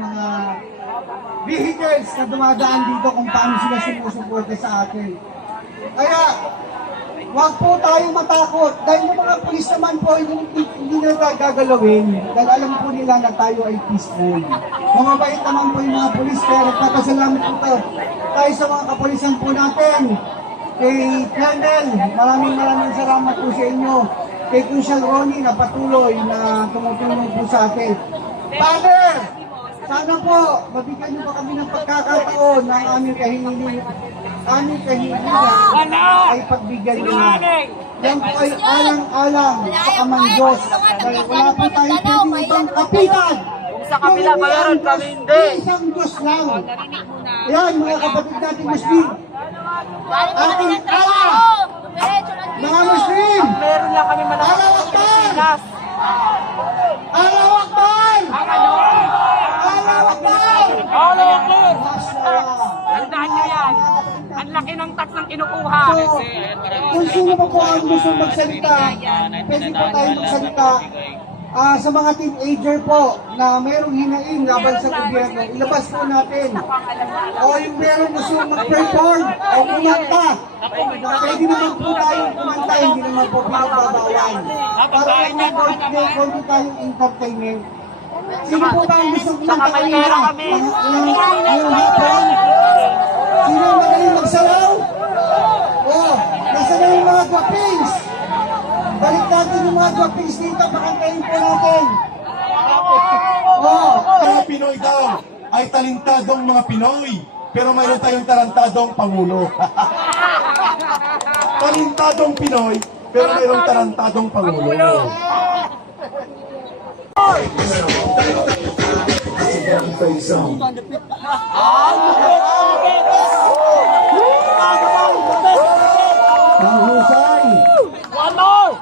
mga vehicles na dumadaan dito kung paano sila sumusuporte sa atin. Kaya, huwag po tayo matakot. Dahil yung mga pulis naman po, hindi na gagalawin. Dahil alam po nila na tayo ay peaceful. Mamabait naman po yung mga pulis. Kaya nagpapasalamat po tayo sa mga kapulisan po natin. Kay Colonel, maraming salamat po sa inyo. Kay Crucial Ronnie na patuloy na tumutulong po sa atin. Father, sana po, mabigyan niyo pa kami ng pagkakataon ng aming kahilingan ay pagbigyan niyo. Yan po ay alang-alang sa Amang Diyos. Kaya wala po tayong pwedeng ibang kapitan. Sa kabila mayroon kami hindi. Isang Diyos lang. Yan mga kapatid natin Muslim. Ating mga Muslim. Meron lang kami malakas sa Pilipinas. Allahu Akbar! Allahu Akbar! Allahu Akbar! Tandaan nyo yan. Ang laki ng tax ng kinukuha. Kung sino pa po ang gusto magsalita, pwede po tayo magsalita. Sa mga teenager po na mayroong hinaing laban sa gobyerno, ilabas po natin. O yung mayroong gusto mag-perform o kumanta, pwede naman po tayong kumanta, hindi naman po pinagbabawal. Para kung tayong entertainment. Sino po ba ang gusto kumanta kanina? Ngayong hapon? Sino ang magaling magsalaw? O, nasa na yung mga guwapings? Balik natin yung mga guwapings dito, pakantayin po natin. Mga Pinoy daw ay talentadong mga Pinoy, pero mayroon tayong tarantadong Pangulo. Talentadong Pinoy, pero mayroong tarantadong Pangulo. Mahusay! One more!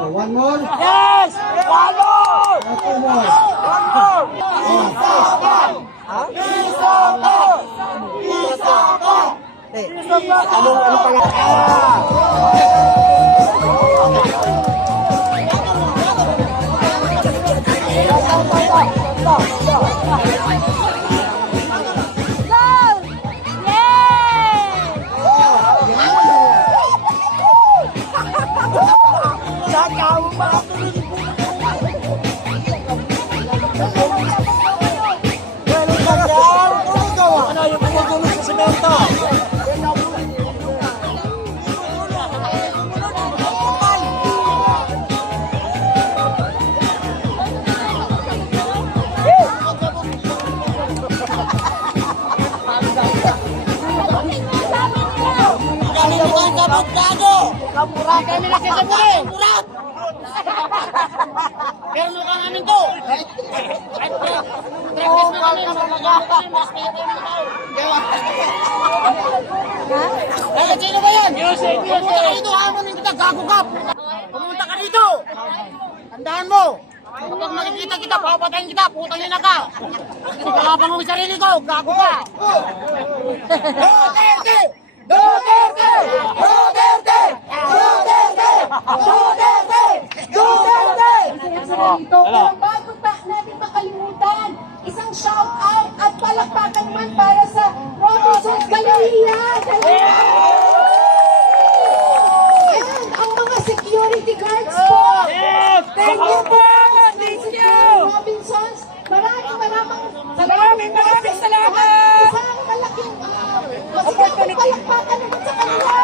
One more? Yes! One more! Two more? One more! Isa pa! Isa pa! Isa pa! Isa pa! Ano pala? Ano yung pumagulong sa semento? Kamurat kami nagsasabuli! Kamurat! Pero mukha namin to! Practice na kami! Mas kaya tayo mga tao! Ay, sino ba yan? Pumunta ka dito! Hamonin kita! Gago ka! Pumunta ka dito! Tandaan mo! Kapag makikita kita, papatayin kita! Putang ina ka! Kalapang mo yung sarili ko! Gago ka! Duterte! Duterte! Duterte! Duterte! Duterte! Duterte! Pero bago pa natin makalimutan, isang shout out at palakpakan naman para sa Robinson's Galleria! Ayan, ang mga security guards po! Thank you po! Thank you! Robinson's, maraming salamat! Isang malaking masigapong palakpakan naman sa kanila!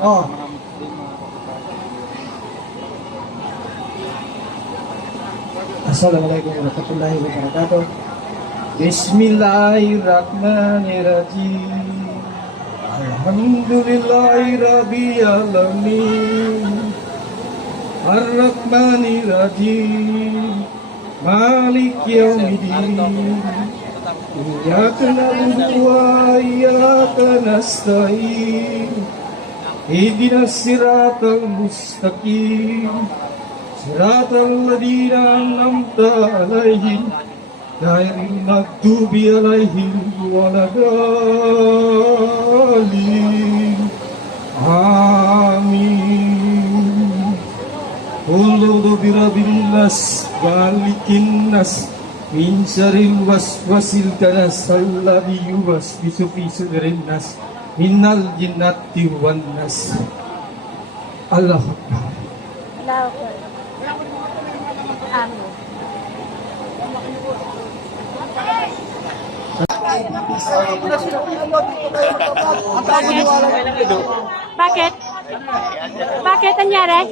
Oh. Assalamualaikum warahmatullahi wabarakatuh. Bismillahirrahmanirrahim. Alhamdulillahirabbil alamin. Ar-Rahmanirrahim. Malik yaumiddin. Iyyaka na'budu wa iyyaka nasta'in. Ihdinas siratal mustaqim. Siratal ladzina an'amta 'alaihim ghairil maghdubi 'alaihim waladdallin. Amin. Uludu birabinnas balikinnas min syaril waswasil kanas alladhi yuwaswisu fi sudurinnas minal jinnati wan nas. Allahu Akbar. Amin. Bakit? Bakit? Anyari?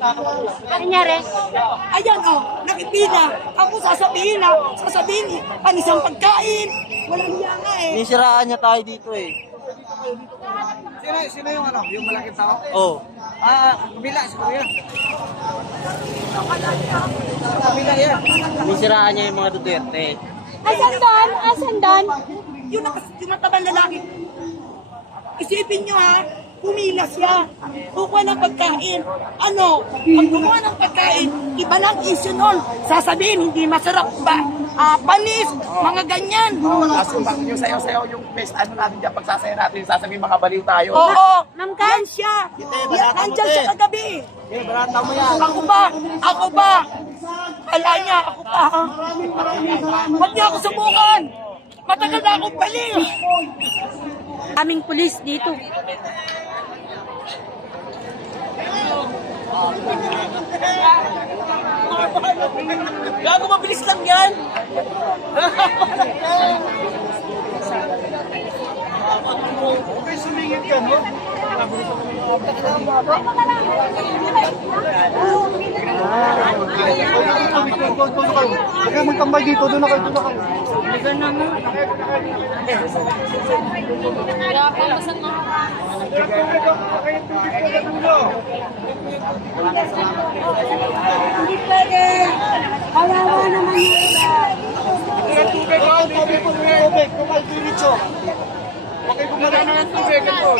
Anyari? Ayan nakipila. Ako sasabihin, panisang pagkain. Walang niya nga eh. Nisiraan niya tayo dito eh. Sino yung ano? Yung malaking tao? Oh. Kabila, si Kuya. Nisiraan niya yung mga Duterte. Asan doon? Asan doon? Yung natabang lalaki. Isipin nyo pumila siya. Kukuha ng pagkain. Pag kumuha ng pagkain, iba ng issue nun. Sasabihin, hindi masarap ba? Panis, mga ganyan. Asumbak nyo sayaw-sayaw yung best natin dyan, pagsasayaw natin, sasabihin mga baliw tayo. Oo, Ma'am Ka? yan siya. Nandyan siya kagabi. Barata mo yan. Ako ba? Kala niya, ako pa. Ba't niya ako subukan? Matagal na akong baliw. Aming pulis dito. Gago, mabilis lang yan. Sumingit ka, no? Huwag kayong magtambay dito, doon na kayo. Hindi pwede. Kawawa naman yun. Tubig, kumal diritso. Huwag kayo bumalik ng tubig, ito.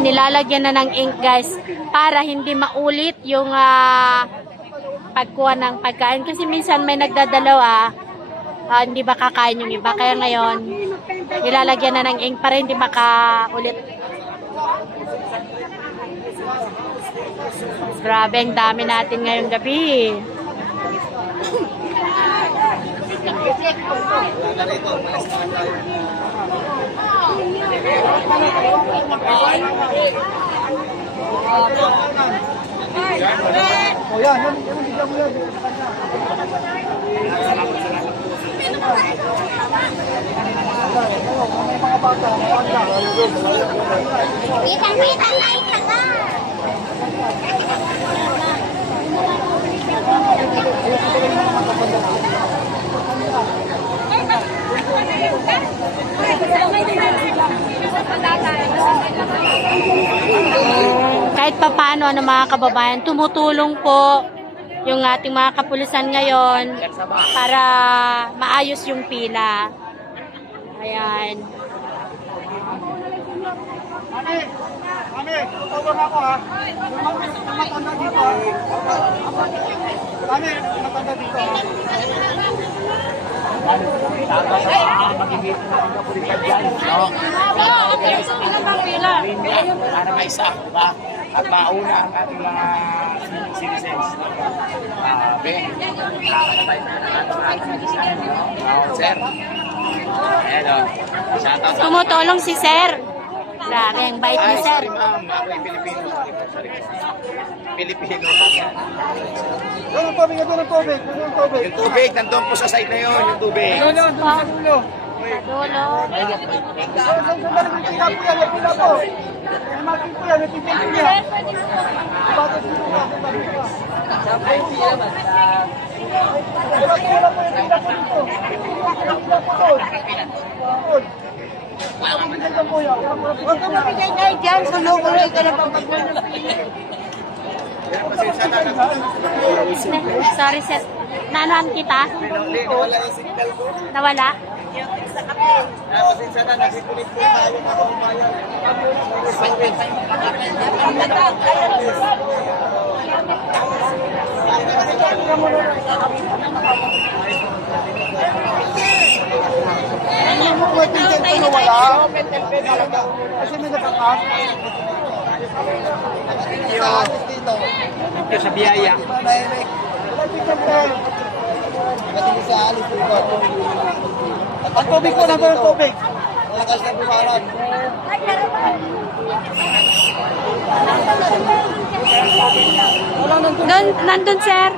Nilalagyan na ng ink guys para hindi maulit yung pagkuha ng pagkain kasi minsan may nagdadalawa hindi ba kakain yung iba kaya ngayon nilalagyan na ng ink para hindi makaulit. Grabe, ang dami natin ngayong gabi. O yan, bigyan mo yan. Mga bata, Kitang-kitang na ito nga. Kahit papaano mga kababayan, tumutulong po yung ating mga kapulisan ngayon para maayos yung pila. Ayan. Mami, tutulong ako ha. Yung matanda dito ha. Mami, matanda dito ha. Para may isa, diba? At mauna ang ating mga citizens. Ben, nakakatay na sir. Ayan o. Shoutout sa Tumutulong si Sir. Grabe, ang bait ni Sir. sorry ma'am, ako yung Pilipino. Sorry. Pilipino. Doon ang tubig, doon ang tubig. Doon ang tubig. Yung tubig, nandun po sa side na yun, yung tubig. Doon, doon sa dulo. Sa dulo. Saan may pila po yan? May pila po. May marking po yan, may pipili niya. Bakit dito ka? May pila ba? Wala po yung pila po dito. Wala po doon. Doon. Wala po bigay po yan. Huwag ka mabigay kayo dyan. Sulo-uloy ka na papagmano. Sorry Sir. Nanuhan kita? Wala yung signal ko. Nawala? Pasensya na, nagsipulit po tayo mga kababayan. ano wala? Kasi may nakakap. Thank you sa biyaya. Ang tubig po, nandun ang tubig. Nandun, sir.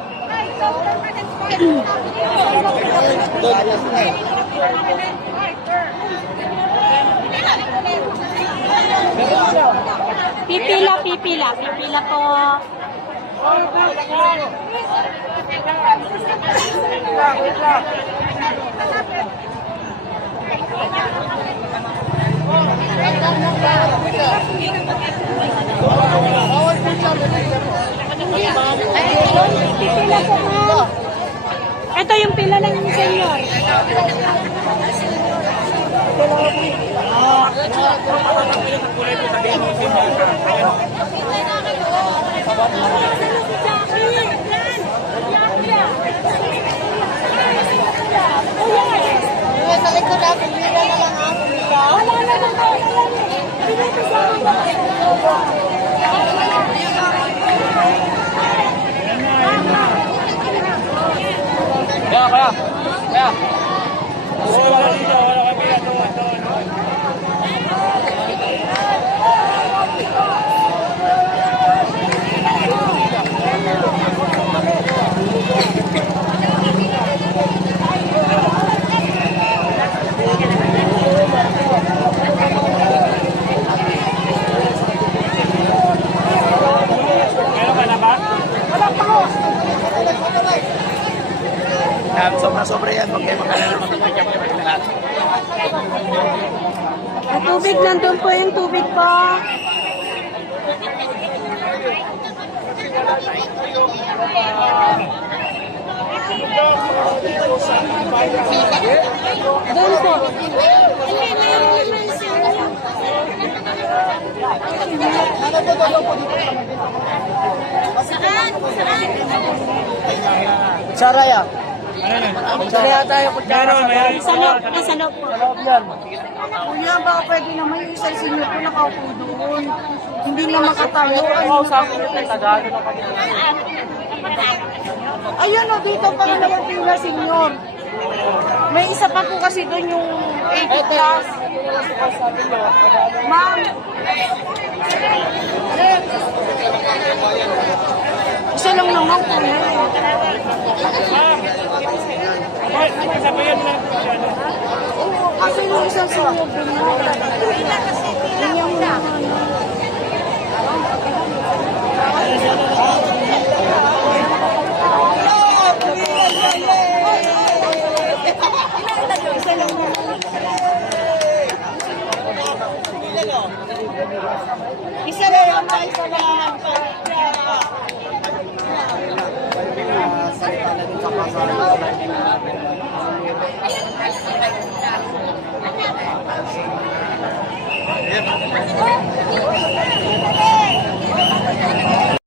Pipila po. Ito yung pila ng senyor. Sa likod natin, pila na lang ang pila. Wala naman tayo. Sobra-sobra yan. Huwag kayo magkakaroon ng lahat. Yung tubig, nandun po yung tubig po. Doon po. Saraya. Saraya tayo po. Sa loob, nasa loob po. Kuya, baka pwede naman yung isang senior ko nakaupo doon. Hindi na makatayo. Ano sa akin yung Tagalog na kami. Ayun o, dito para naman pila senior. May isa pa po kasi doon yung 80 plus. Ma'am. Isa lang naman po yan. Oo, kasi yung isang senior doon na. Isa lang, isa lang.